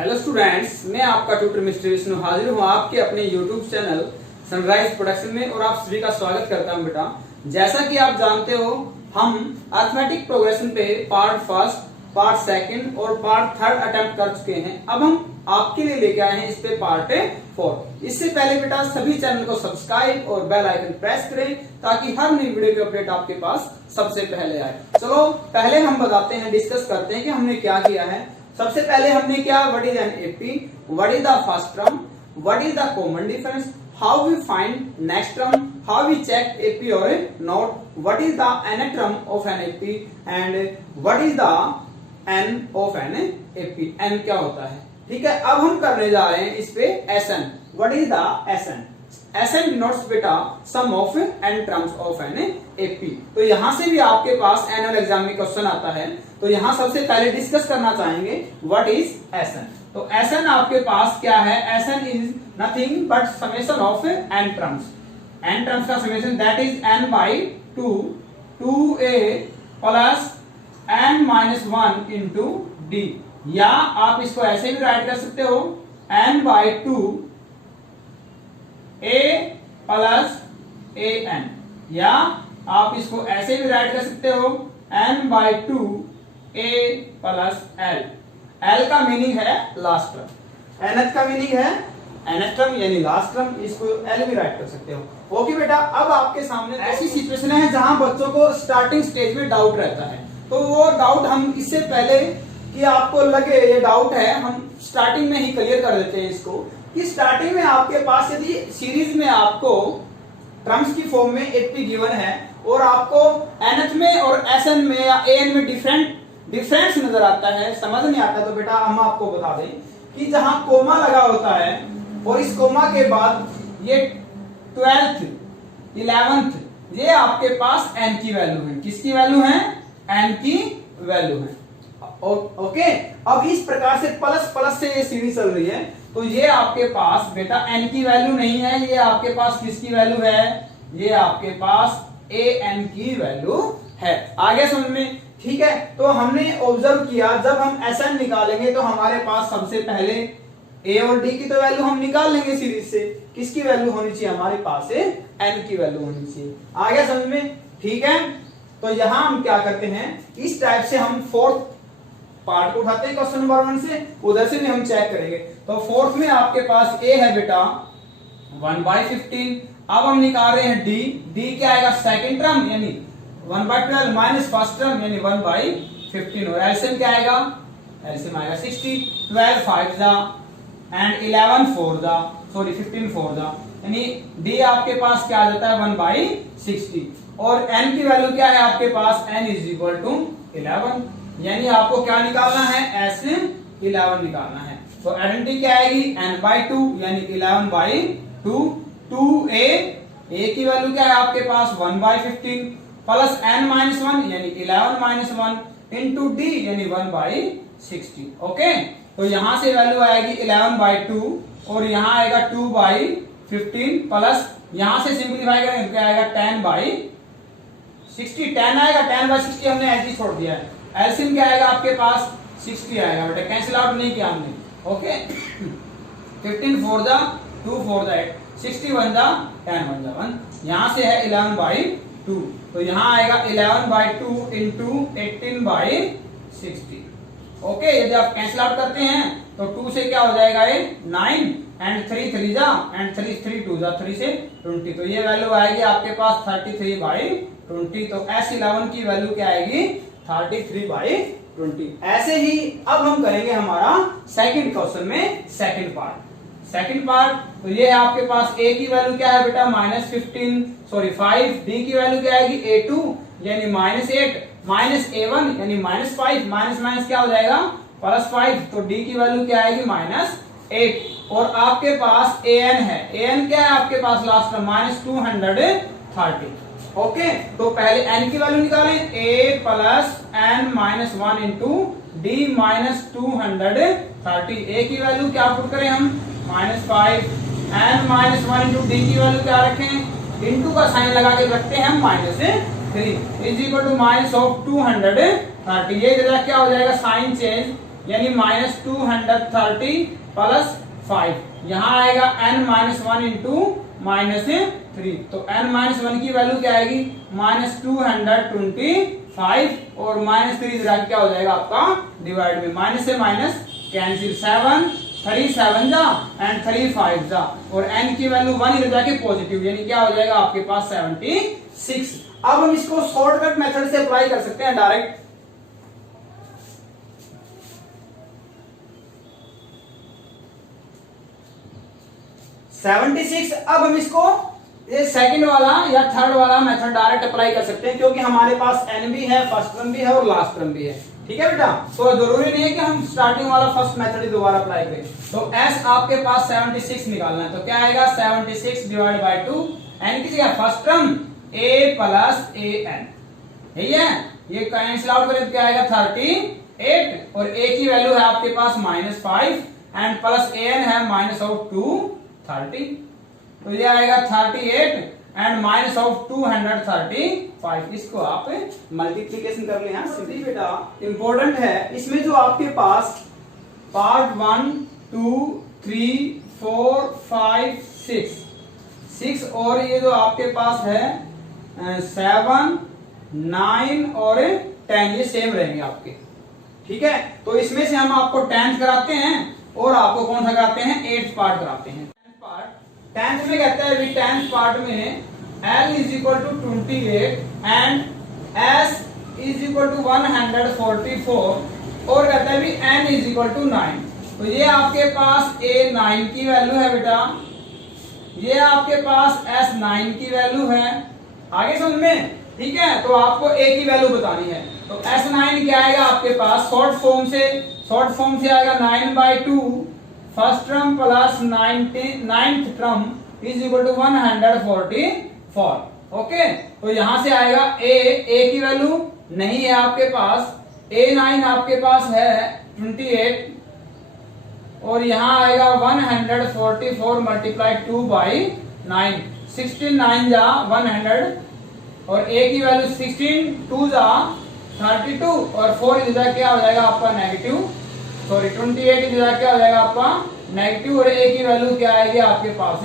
Hello students, मैं आपका tutor mister Vishnu हाजिर हूँ आपके अपने यूट्यूब चैनल सनराइज प्रोडक्शन में और आप सभी का स्वागत करता हूँ। बेटा, जैसा कि आप जानते हो, हम अरिथमेटिक प्रोग्रेशन पे पार्ट फर्स्ट, पार्ट सेकंड और पार्ट थर्ड अटेम्प्ट कर चुके हैं। अब हम आपके लिए लेके आए हैं इस पे पार्ट 4। इससे पहले बेटा सभी चैनल को सब्सक्राइब और बेल आइकन प्रेस करें ताकि हर नई वीडियो की अपडेट आपके पास सबसे पहले आए। चलो पहले हम बताते हैं, डिस्कस करते हैं कि हमने क्या किया है। सबसे पहले हमने क्या, what is an AP, what is the first term, what is the common difference, how we find next term, how we check AP और not, what is the nth term of an AP and what is the n of an AP. n क्या होता है, ठीक है। अब हम करने जा रहे हैं इस पे SN, what is the SN। SN denotes बेटा sum of n terms of an AP. तो यहां से भी आपके पास एनुअल एग्जाम में क्वेश्चन आता है, तो यहां सबसे पहले डिस्कस करना चाहेंगे व्हाट इज SN। तो SN आपके पास क्या है, SN is nothing but summation of n terms. n terms का summation that is n by 2 2a plus n minus 1 into d, या आप इसको ऐसे भी राइट कर सकते हो n by 2 a plus an, या आप इसको ऐसे भी राइट कर सकते हो n by 2 a plus l। l का मीनिंग है लास्ट टर्म, nth का मीनिंग है nth टर्म यानी लास्ट टर्म, इसको l भी राइट कर सकते हो। ओके बेटा, अब आपके सामने ऐसी सिचुएशन है जहां बच्चों को स्टार्टिंग स्टेज में डाउट रहता है, तो वो डाउट हम इससे पहले कि आपको लगे ये डाउट है, हम स्टार्टिंग में ही क्लियर कर देते हैं इसको कि स्टार्टिंग में आपके पास यदि सीरीज में आपको टर्म्स की फॉर्म में एपी गिवन है और आपको nth में और SN में या AN में डिफरेंस नजर आता है, समझ नहीं आता, तो बेटा हम आपको बता दें कि जहां कोमा लगा होता है और इस कोमा के बाद ये 12th 11th, ये आपके पास n की वैल्यू है। किसकी वैल्यू है, n की वैल्यू है। ओके, अब इस प्रकार से प्लस प्लस से ये सीरीज चल रही है, तो ये आपके पास बेटा n की वैल्यू नहीं है, ये आपके पास किसकी वैल्यू है, ये आपके पास an की वैल्यू है। आगे समझ में, ठीक है। तो हमने ऑब्जर्व किया जब हम SN निकालेंगे तो हमारे पास सबसे पहले a और d की तो वैल्यू हम निकाल लेंगे सीरीज से, किसकी वैल्यू होनी चाहिए हमारे पास है, n की वैल्यू होनी चाहिए। आगे समझ में, ठीक है। तो यहां हम क्या करते हैं, इस टाइप से हम फोर्थ पार्ट को उठाते हैं क्वेश्चन नंबर 1 से, उधर से भी हम चेक करेंगे। तो फोर्थ में आपके पास a है बेटा 1/15। अब हम निकाल रहे हैं d क्या आएगा, सेकंड टर्म यानी 1/12 माइनस फर्स्ट टर्म यानी 1/15, और एलसीएम क्या आएगा, एलसीएम आएगा 60, 12 5 जा एंड 11 4 जा, सॉरी 15 4 जा, यानी d आपके पास क्या आ जाता है 1/60, और n की वैल्यू क्या है आपके पास, n इज इक्वल टू 11, यानी आपको क्या निकालना है, S 11 निकालना है। तो आइडेंटिटी क्या आएगी, n/2 यानी 11/2, 2a की वैल्यू क्या है आपके पास 1/15 प्लस n-1 यानी 11-1 इंटू d यानी 1/60। ओके, तो यहां से वैल्यू आएगी 11/2 और यहां आएगा 2/15 प्लस यहां से सिंपलीफाई करेंगे तो क्या आएगा 10/60, 10 आएगा, 10/60 हमने ऐसे ही छोड़ दिया है। एलसीएम क्या आएगा आपके पास 60 आएगा बेटा, कैंसिल आउट नहीं किया हमने। ओके 15 4 जा 2 4 जा 8, 60 1 जा 10 1 जा 1, यहां से है 11/2, तो यहां आएगा 11/2 इंटू 18/60। ओके, यदि आप कैंसिल आउट करते हैं तो 2 से क्या हो जाएगा, ये 9 एंड 3 3 जा एंड 3 3 2 जा, 3 से 20, तो ये वैल्यू आएगी आपके पास 33/20। तो S11 की वैल्यू क्या आएगी 33/20। ऐसे ही अब हम करेंगे हमारा सेकंड क्वेश्चन में सेकंड पार्ट। तो ये है आपके पास a की वैल्यू क्या है बेटा -5, d की वैल्यू क्या आएगी a2 यानी -8, माइनस a1 यानी -5, माइनस क्या हो जाएगा +5, तो d की वैल्यू क्या आएगी -8, और आपके पास an है, an क्या है आपके पास लास्ट में -230। ओके, तो पहले n की वैल्यू निकालें, a plus n-1 into d -230। a की वैल्यू क्या पुट करें हम -5, n-1 इंटू d की वैल्यू क्या रखें, इंटू का साइन लगा के रखते हैं हम -3 इज इक्वल टू -230। ये जरा क्या हो जाएगा, साइन चेंज यानी -230 प्लस 5। यहाँ आएगा n-1 इंटू -3, तो n-1 की वैल्यू क्या आएगी -225, और -3 इधर क्या हो जाएगा आपका डिवाइड में, माइनस से माइनस कैंसिल, 7 3 7 जा एंड 3 5 जा, और n की वैल्यू 1 इधर जाके पॉजिटिव, यानी क्या हो जाएगा आपके पास 76। अब हम इसको शॉर्टकट मेथड से अप्लाई कर सकते हैं डायरेक्ट। अब हम इसको ये सेकंड वाला या थर्ड वाला मेथड डायरेक्ट अप्लाई कर सकते हैं, क्योंकि हमारे पास n भी है, फर्स्ट टर्म भी है और लास्ट टर्म भी है। ठीक है बेटा, तो जरूरी नहीं है कि हम स्टार्टिंग वाला फर्स्ट मेथड ही दोबारा अप्लाई करें। तो s आपके पास 76 निकालना है, तो क्या आएगा 76 डिवाइड बाय 2, n की जगह first term a plus an, यही है, ये कैंसिल आउट करें तो क्या आएगा 38, और a की वैल्यू है आपके पास -5 एंड प्लस an है -230, तो ये आएगा 38 एंड -235। इसको आप मल्टीप्लीकेशन कर ले। सिंपली बेटा इंपॉर्टेंट है इसमें जो आपके पास पार्ट 1 2 3 4 5 6 और ये जो आपके पास है 7 9 और 10 ये सेम रहेंगे आपके। ठीक है, तो इसमें से हम आपको 10th कराते हैं और आपको कौन सा कराते हैं 8th पार्ट कराते हैं। 10th में कहता है 10th पार्ट में L is equal to 28 and S is equal to 144, और कहता है भी N इज इक्वल टू 9। तो ये आपके पास A9 की वैल्यू है बेटा, ये आपके पास S9 की वैल्यू है, आगे समझ में। ठीक है, तो आपको A की वैल्यू बतानी है, तो S9 क्या आएगा आपके पास शॉर्ट फॉर्म से आएगा 9/2 first term plus 9th term is equal to 144। Okay, तो यहां से आएगा ए की वैल्यू नहीं है आपके पास, A9 आपके पास है 28, और यहां आएगा 144 मल्टीप्लाई 2/9, 16 9 जा 100, और A की वैल्यू 16 2 जा 32, और 4 इधर क्या हो जाएगा आपका नेगेटिव, सॉरी 28 इधर क्या हो जाएगा आपका नेगेटिव, और A की वैल्यू क्या आएगी आपके पास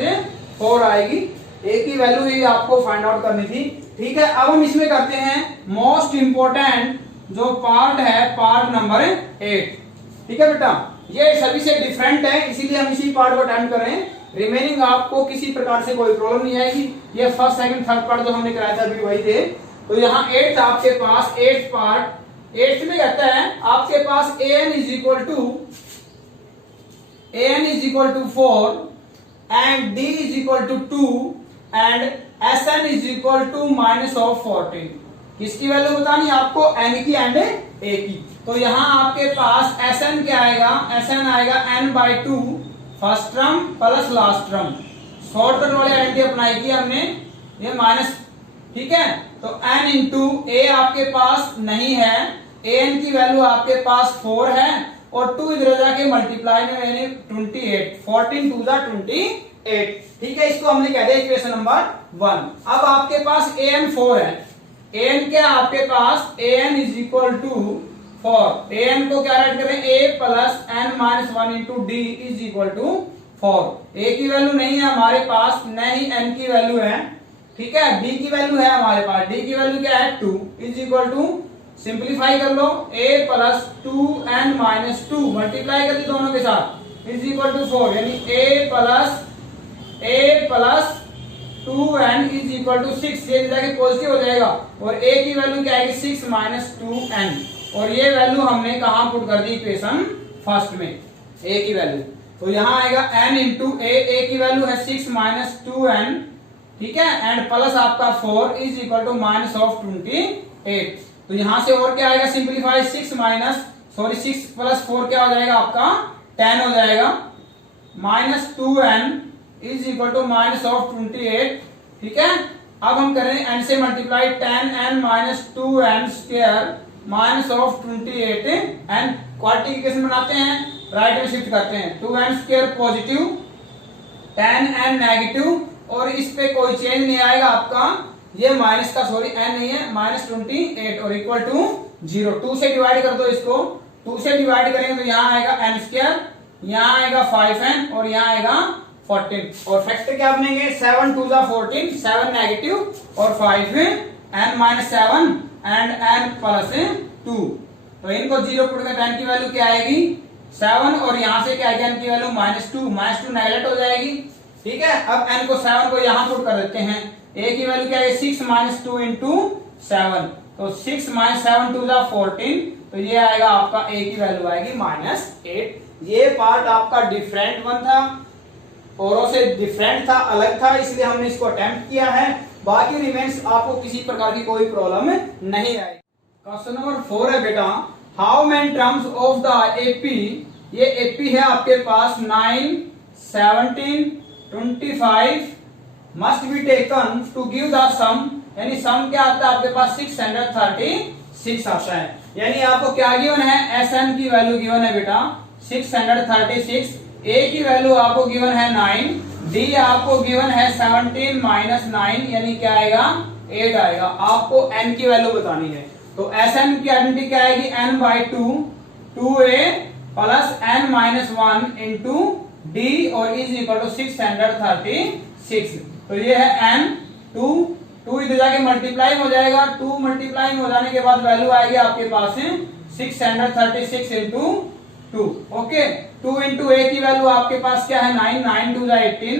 4 आएगी। A की वैल्यू ही आपको फाइंड आउट करनी थी। ठीक है, अब हम इसमें करते हैं मोस्ट इंपोर्टेंट जो पार्ट है, पार्ट नंबर 8। ठीक है बेटा, ये सभी से डिफरेंट है, इसीलिए हम इसी पार्ट को अटेम्प्ट कर रहे हैं। रिमेनिंग आपको किसी प्रकार से कोई प्रॉब्लम नहीं आएगी। ये फर्स्ट सेकंड थर्ड पार्ट जो हमने कराया था अभी वही थे। तो यहाँ 8th आपके पास 8th पार्ट 8th में कहता है आपके पास an is equal to 4 and d is equal to 2 and sn is equal to -14। किसकी वैल्यू बतानी आपको, n की एंड a की। तो यहाँ आपके पास sn क्या आएगा, sn आएगा n/2 first term plus last term, shortcut वाली आइडेंटिटी अपनाई की हमने, ये माइनस। ठीक है, तो n इंटू a आपके पास नहीं है, an की वैल्यू आपके पास 4 है, और 2 इधर जाके मल्टीप्लाई में यानी 28, 14 2 जा 28। ठीक है, इसको हमने कह दिया इक्वेशन नंबर 1। अब आपके पास an 4 है, an क्या आपके पास an is equal to 4, an को क्या राइट करें a plus n-1 into D is equal to 4। a की वैल्यू नहीं है हमारे पास, न ही n की वैल्यू है। ठीक है, d की वैल्यू है हमारे पास, d की वैल्यू क्या है 2 इज इक्वल टू, सिंप्लीफाई कर लो, a प्लस 2n-2 मल्टीप्लाई कर दी दोनों के साथ इज इक्वल टू 4, यानी a plus 2n is equal to 6, ये जाके पॉजिटिव हो जाएगा, और a की वैल्यू क्या आएगी 6 - 2n, और ये वैल्यू हमने कहां पुट कर दी इक्वेशन फर्स्ट में, a की वैल्यू। तो यहां आएगा n इंटू a की वैल्यू है 6 - 2n, ठीक है, एंड प्लस आपका 4 इज इक्वल टू -28। तो यहां से और क्या आएगा, सिंप्लीफाई 6 प्लस 4 क्या हो जाएगा आपका 10 हो जाएगा, -2n इज इक्वल टू -28। ठीक है, अब हम करें n से multiply, 10n - 2n square -28, and quadratic equation बनाते हैं, राइट में शिफ्ट करते हैं, 2n square positive 10n negative, और इस पे कोई चेंज नहीं आएगा आपका, ये माइनस का सॉरी n नहीं है, -28 और इक्वल टू 0। 2 से डिवाइड कर दो इसको, 2 से डिवाइड करेंगे तो यहाँ आएगा n स्क्वायर, यहाँ आएगा 5n और यहाँ आएगा 14 और फैक्टर क्या बनेंगे 7 2 जा 14, 7 नेगेटिव और 5 n minus 7 and n plus 2। तो इनको जीरो पुट कर n की वैल्यू क्या आएगी 7 और यहाँ से क्या आएगी n की वैल्यू -2 नेगलेक्ट हो जाएगी। ठीक है, अब n को 7 को यहाँ पुट कर देते हैं, a की वैल्यू क्या है 6 माइनस 2 इंटू 7, तो 6 माइनस 7 2 जा 14, तो ये आएगा आपका a की वैल्यू आएगी -8। ये पार्ट आपका डिफरेंट वन था, औरों से डिफरेंट था, अलग था, इसलिए हमने इसको अटेम्प्ट किया है। बाकी रिमेन्स आपको किसी प्रकार की कोई प्रॉब्लम नहीं आएगी। क्वेश्चन नंबर 4 है बेटा, how many terms of the AP, ये एपी है आपके पास 9 17 25 must be taken to give the sum, यानी सम क्या आता है आपके पास 636 आता है। यानी आपको क्या गिवन है एसएन की वैल्यू गिवन है बेटा 636, ए की वैल्यू आपको गिवन है 9, डी आपको गिवन है 17 माइनस 9 यानी क्या आएगा 8 आएगा। आपको एन की वैल्यू बतानी है, तो एस एन की आइडेंटिटी क्या आएगी n by 2 2a plus n minus 1 into D और इज इक्वल टू 636। तो ये है n, 2 इधर जाके मल्टीप्लाई हो जाएगा, 2 मल्टीप्लाई हो जाने के बाद वैल्यू आएगी आपके पास 636 इंटू 2। ओके, 2 इंटू ए की वैल्यू आपके पास क्या है 9, 9 2 जा 18,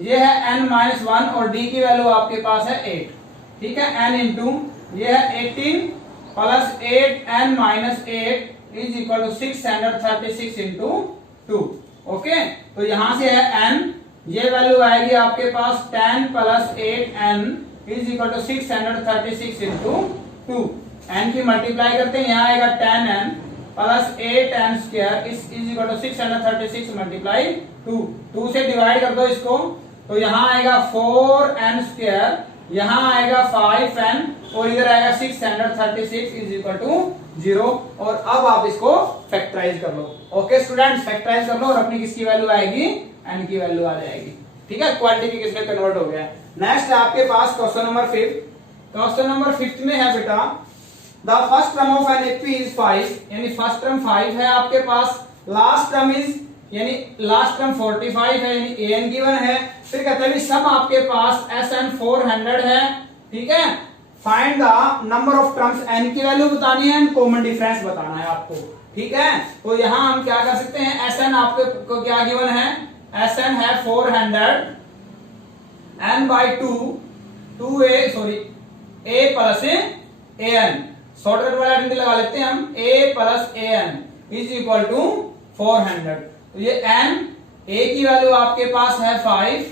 ये है n माइनस 1 और d की वैल्यू आपके पास है 8। ठीक है, n इंटू ये है 18 plus 8 n minus 8 is equal to 636 into 2। Okay, तो यहां से है n, ये वैल्यू आएगी आपके पास 10 plus 8n is equal to 636 into 2। n की मल्टीप्लाई करते हैं, यहाँ आएगा 10n plus 8n square is equal to 636 multiply 2 से डिवाइड कर दो इसको, तो यहाँ आएगा 4n स्क्वायर, यहाँ आएगा 5n और इधर आएगा 636 इज इक्वल टू 0। और अब आप इसको फैक्टराइज कर लो। ओके स्टूडेंट्स, फैक्टराइज कर लो और अपनी किसकी वैल्यू आएगी n की वैल्यू आ जाएगी। ठीक है, क्वांटिफिकेशन में कन्वर्ट हो गया। नेक्स्ट आपके पास क्वेश्चन नंबर 5। क्वेश्चन नंबर 5 में है बेटा the first term of an AP is 5, यानी फर्स्ट टर्म 5 है आपके पास, लास्ट टर्म इज यानी लास्ट टर्म 45 है, यानी an गिवन है। फिर कहते हैं सम आपके पास SN 400 है। ठीक है, find the number of terms, n की वैल्यू बतानी है, कॉमन डिफरेंस बताना है आपको। ठीक है, तो यहां हम क्या कर सकते हैं, SN आपको क्या गिवन है, SN है 400 n by 2a plus an, shortcut वाला आइडेंटिटी लगा लेते हैं हम, a plus an is equal to 400। तो ये n, a की वैल्यू आपके पास है 5,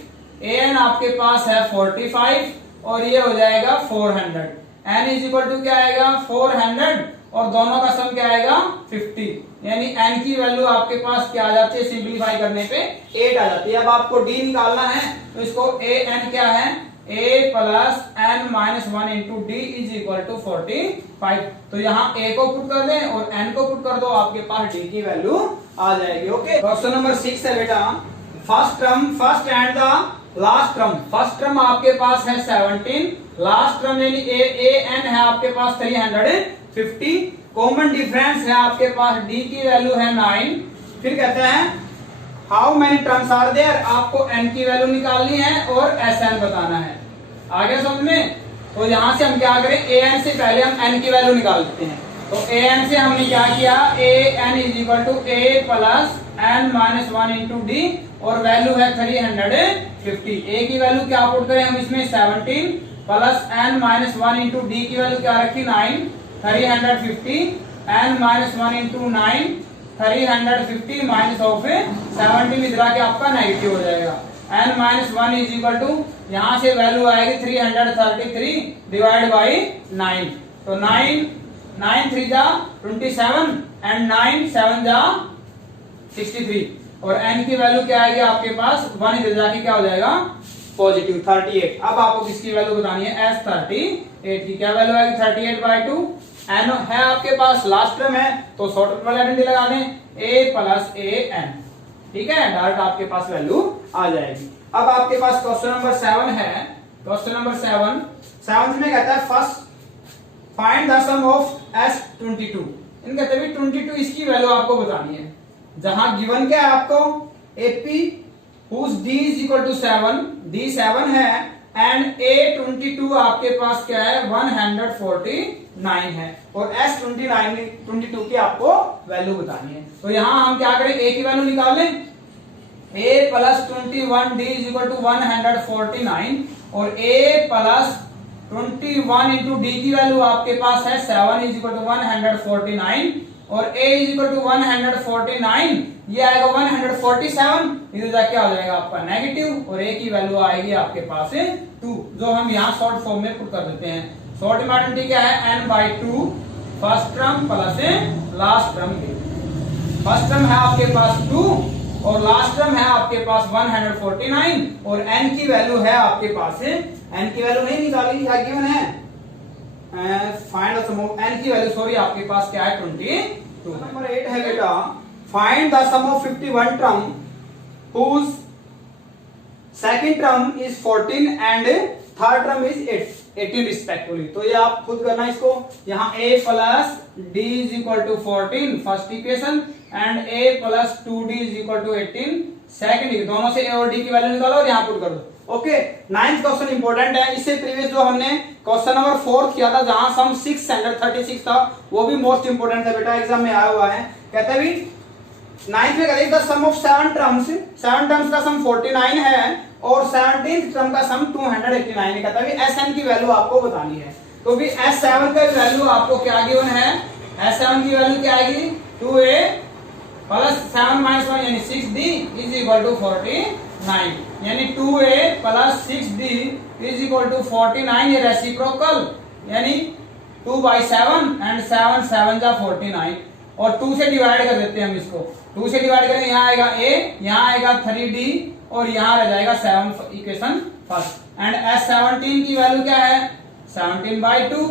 an आपके पास है 45 और ये हो जाएगा 400। n इज इक्वल टू क्या आएगा 400 और दोनों का सम क्या आएगा 50, यानी n की वैल्यू आपके पास क्या आ जाती है, सिंप्लीफाई करने पे 8 आ जाती है। अब आपको d निकालना है, तो इसको an क्या है a plus n minus 1 into D is equal to 45। तो यहाँ a को पुट कर दें और n को पुट कर दो, आपके पास d की वैल्यू आ जाएगी। ओके, क्वेश्चन नंबर 6 है बेटा, first term first and the last term. First term आपके पास है 17, लास्ट टर्म यानी an है आपके पास 350, कॉमन डिफरेंस है आपके पास, d की वैल्यू है 9। फिर कहते हैं how many terms are there, आपको n की वैल्यू निकालनी है और SN बताना है। आगे समझ में, तो यहां से हम क्या करें, an से पहले हम n की वैल्यू निकाल देते हैं। तो an से हमने क्या किया, an is equal to a plus n minus 1 into D और वैल्यू है 350। a की वैल्यू क्या पुट करें हम इसमें 17 plus n minus 1 into D की वैल्यू क्या रखी 9, 350 n minus 1 into 9 350 minus of 17 इधर आके आपका नेगेटिव हो जाएगा। n minus 1 is equal to यहाँ से वैल्यू आएगी 333 डिवाइड बाई 9। तो 9 3 जा 27 एंड 9 7 जा 63 और n की वैल्यू क्या आएगी आपके पास 1 इधर जाके क्या हो जाएगा पॉजिटिव 38। अब आपको किसकी वैल्यू बतानी है, S38 की क्या वैल्यू आएगी 38 बाई 2। n है आपके पास, लास्ट टर्म है तो शॉर्टकट वाला आइडेंटिटी लगा दें, a प्लस an। ठीक है, डायरेक्ट आपके पास वैल्यू आ जाएगी। अब आपके पास क्वेश्चन नंबर 7 है। क्वेश्चन नंबर 7 में कहता है first find the sum of S22, इनका तभी 22 इसकी वैल्यू आपको बतानी है। जहां गिवन क्या है आपको, AP whose D is equal to 7, D 7 है एंड ए 22 आपके पास क्या है 149 है और एस 22 की आपको वैल्यू बतानी है। तो यहां हम क्या करें, ए की वैल्यू निकाल लें, A plus 21 D is equal to 149 और ए प्लस 21 इंटू डी की वैल्यू आपके पास है 7 इज इक्वल टू 149 और a इज इक्वल टू 149, ये आएगा 147, इधर जाके आ जाएगा आपका नेगेटिव और a की वैल्यू आएगी आपके पास 2, जो हम यहाँ शॉर्ट फॉर्म में पुट कर देते हैं। शॉर्ट इम्पॉर्टेंट क्या है, n/2 first term plus last term के। फर्स्ट टर्म है आपके पास 2 और लास्ट टर्म है आपके पास 149 और n की वैल्यू है आपके पास, n की वैल्यू नहीं निकाली, क्या गिवन है, find the sum of n की वैल्यू, सॉरी आपके पास क्या है 22। नंबर 8 है बेटा, find the sum of 51 term whose second term is 14 and third term is 18 respectively। तो ये आप खुद करना इसको, यहाँ a plus d is equal to 14 first equation and a plus 2d is equal to 18 second, दोनों से a और d की वैल्यू निकालो और यहाँ पुट कर दो। ओके, 9th क्वेश्चन इंपॉर्टेंट है। इससे प्रीवियस जो हमने क्वेश्चन नंबर 4 किया था जहां सम 6 स्टैंडर्ड 36 था, वो भी मोस्ट इंपोर्टेंट है बेटा, एग्जाम में आया हुआ है। कहते हैं भी 9th में करें the sum of 7 terms, 7 terms का सम 49 है और 17th टर्म का सम 289 है। कहता है भी एस एन की वैल्यू आपको बतानी है। तो भी S7 का वैल्यू आपको क्या गिवन है, S7 की वैल्यू क्या आएगी 2a प्लस 7 माइनस 1 यानी 6d इज इक्वल टू 49, यानी 2a plus 6d is equal to 49, ये रेसिप्रोकल यानी 2/7 एंड 7 7 जा 49 और 2 से डिवाइड कर देते हैं हम इसको, 2 से डिवाइड करेंगे, यहाँ आएगा a, यहाँ आएगा 3d और यहाँ रह जाएगा 7 इक्वेशन फर्स्ट एंड S17 की वैल्यू क्या है 17/2,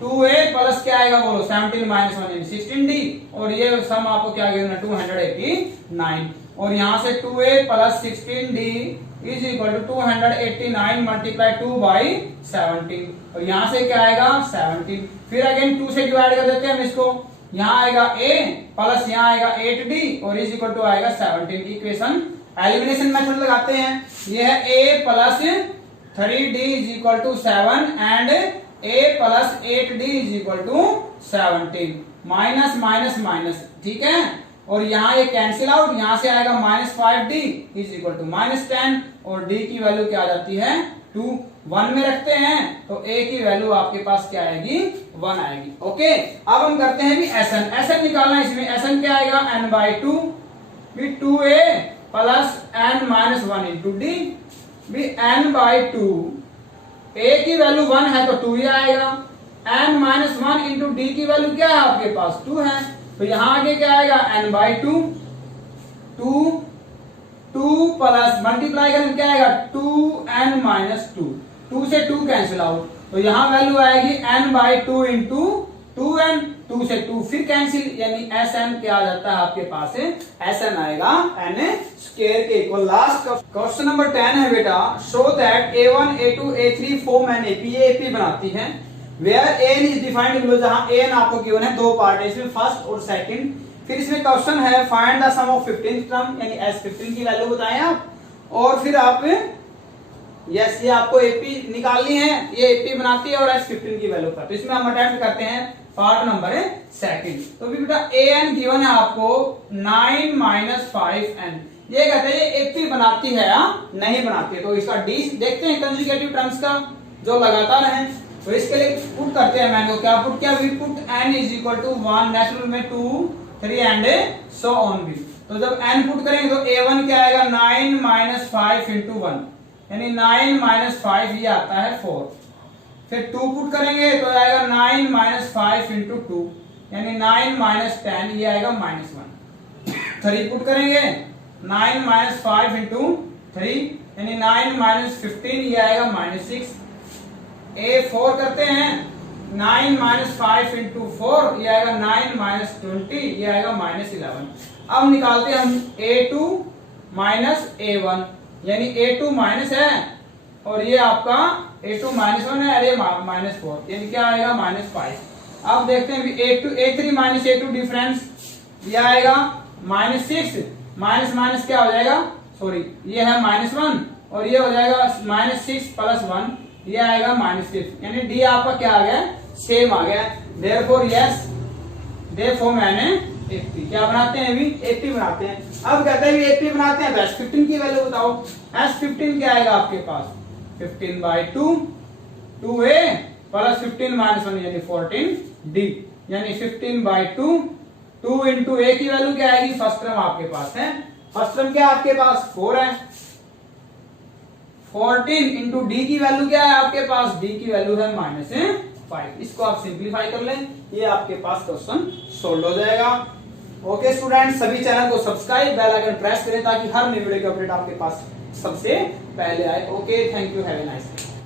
2a प्लस क्या आएगा बोलो 17 माइनस 1 यानी 16d और ये सम आपको क्या गिवन है 289 और यहाँ से 2a plus 16d is equal to 289 multiply 2/17 और यहाँ से क्या आएगा 17, फिर अगेन 2 से डिवाइड कर देते हैं हम इसको, यहाँ आएगा a प्लस यहाँ आएगा 8d और इज इक्वल टू आएगा 17 की इक्वेशन। एलिमिनेशन मेथड लगाते हैं, ये है a plus 3d is equal to 7 and a plus 8d is equal to 17, minus minus minus, ठीक है, और यहाँ ये कैंसिल आउट, यहाँ से आएगा minus 5d is equal to minus 10 और d की वैल्यू क्या आ जाती है 2, 1 में रखते हैं तो a की वैल्यू आपके पास क्या आएगी 1 आएगी। ओके, अब हम करते हैं भी एसएन निकालना, इसमें एसएन क्या आएगा n/2 भी 2a plus n minus 1 into D भी n/2, a की वैल्यू 1 है तो 2 ही आएगा, n माइनस 1 इंटू डी की वैल्यू क्या है आपके पास 2 है, तो यहाँ आगे क्या आएगा n/2, 2 प्लस मल्टीप्लाई करेंगे क्या आएगा 2n माइनस 2, 2 से 2 कैंसिल आउट तो यहाँ वैल्यू आएगी n/2 इंटू 2n, 2 से 2 फिर कैंसिल यानी Sn क्या आ जाता है आपके पास Sn आएगा n स्क्वायर के इक्वल। लास्ट क्वेश्चन नंबर 10 है बेटा, show that a1 a2 a3 form an AP, ये एपी बनाती है where N is defined below, जहां एन आपको गिवन है, दो पार्ट है इसमें फर्स्ट और सेकंड। फिर इसमें क्वेश्चन है find the sum of 15th term यानी S15 की वैल्यू बताएं आप, और फिर आप यस ये आपको एपी निकालनी है, ये एपी बनाती है और S15 की वैल्यू पर, तो इसमें हम अटेम्प्ट करते हैं पार्ट नंबर सेकंड। तो भी बेटा an गिवन है आपको 9 माइनस 5n, ये कहते हैं ये एपी बनाती है या नहीं बनाती है, तो इसका डी देखते हैं कंजुगेटिव टर्म्स का जो लगातार है, तो इसके लिए पुट करते हैं, मैंने क्या पुट किया, we put n is equal to 1, natural में 2 3 एंड सो ऑन भी, तो जब n पुट करेंगे तो a1 क्या आएगा 9 माइनस 5 इंटू 1 यानी 9 माइनस 5 ये आता है 4, फिर 2 पुट करेंगे तो आएगा 9 माइनस 5 इंटू 2 यानी 9 माइनस 10 ये आएगा माइनस 1, 3 पुट करेंगे 9 माइनस 5 इंटू 3 यानी 9 माइनस 15 ये आएगा माइनस 6, A4 करते हैं 9 माइनस 5 इंटू 4 ये आएगा 9 माइनस 20 ये आएगा माइनस 11। अब निकालते हैं हम A2 माइनस A1 यानी A2 माइनस है और ये आपका A2 माइनस 1 है, अरे माइनस 4 यानी क्या आएगा माइनस 5। अब देखते हैं A3 माइनस A2 डिफरेंस, ये आएगा -6, माइनस माइनस क्या हो जाएगा, सॉरी ये है -1 और ये हो जाएगा -6 + 1, ये आएगा -6, यानी डी आपका क्या आ गया, सेम आ गया। देयरफॉर यस, देयरफॉर मैंने 80 क्या बनाते हैं, अभी 80 बनाते हैं। अब कहते हैं 80 बनाते हैं तो S15 की वैल्यू बताओ। S15 क्या आएगा आपके पास, 15/2 2a + 15 - 1 यानी 14d, यानी 15/2 2 इंटू a की वैल्यू क्या आएगी, फर्स्ट टर्म आपके पास है, फर्स्ट टर्म क्या आपके पास 4 है, 14 इंटू डी की वैल्यू क्या है आपके पास, डी की वैल्यू है -5। इसको आप सिंप्लीफाई कर लें, ये आपके पास क्वेश्चन सोल्व हो जाएगा। ओके स्टूडेंट, सभी चैनल को सब्सक्राइब, बेल आइकन प्रेस करें ताकि हर नई वीडियो की अपडेट आपके पास सबसे पहले आए। Okay, thank you, have a nice day.